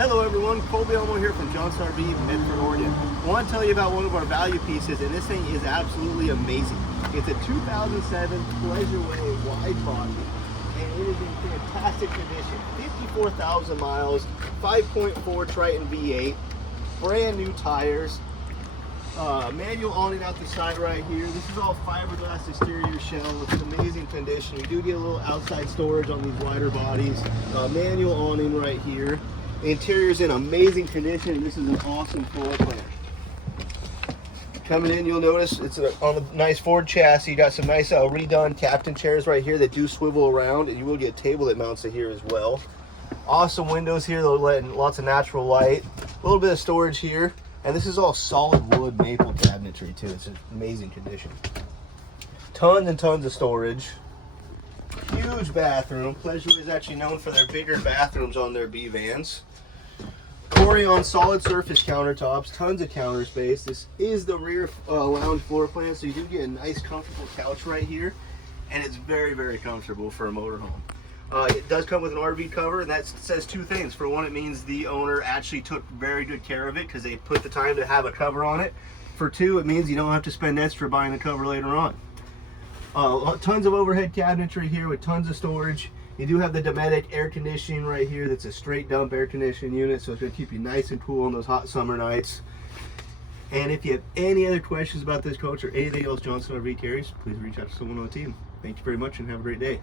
Hello everyone, Colby Elmo here from Johnson RV, Medford, Oregon. I want to tell you about one of our value pieces, and this thing is absolutely amazing. It's a 2007 Pleasureway wide body, and it is in fantastic condition. 54,000 miles, 5.4 Triton V8, brand new tires, manual awning out the side right here. This is all fiberglass exterior shell. It's in amazing condition. You do get a little outside storage on these wider bodies. Manual awning right here. The interior's in amazing condition, and this is an awesome floor plan. Coming in, you'll notice it's on a nice Ford chassis. You got some nice redone captain chairs right here that do swivel around, and you will get a table that mounts to here as well. Awesome windows here, they'll let in lots of natural light. A little bit of storage here, and this is all solid wood maple cabinetry too. It's in amazing condition. Tons and tons of storage. Huge bathroom. Pleasureway is actually known for their bigger bathrooms on their B vans. Corian solid surface countertops, tons of counter space. This is the rear lounge floor plan, so you do get a nice comfortable couch right here, and it's very, very comfortable for a motorhome. It does come with an RV cover, and that says two things. For one, it means the owner actually took very good care of it because they put the time to have a cover on it. For two, it means you don't have to spend extra buying the cover later on. Tons of overhead cabinetry here with tons of storage. You do have the Dometic air conditioning right here. That's a straight dump air conditioning unit, so it's going to keep you nice and cool on those hot summer nights. And if you have any other questions about this coach or anything else Johnson RV carries, please reach out to someone on the team. Thank you very much and have a great day.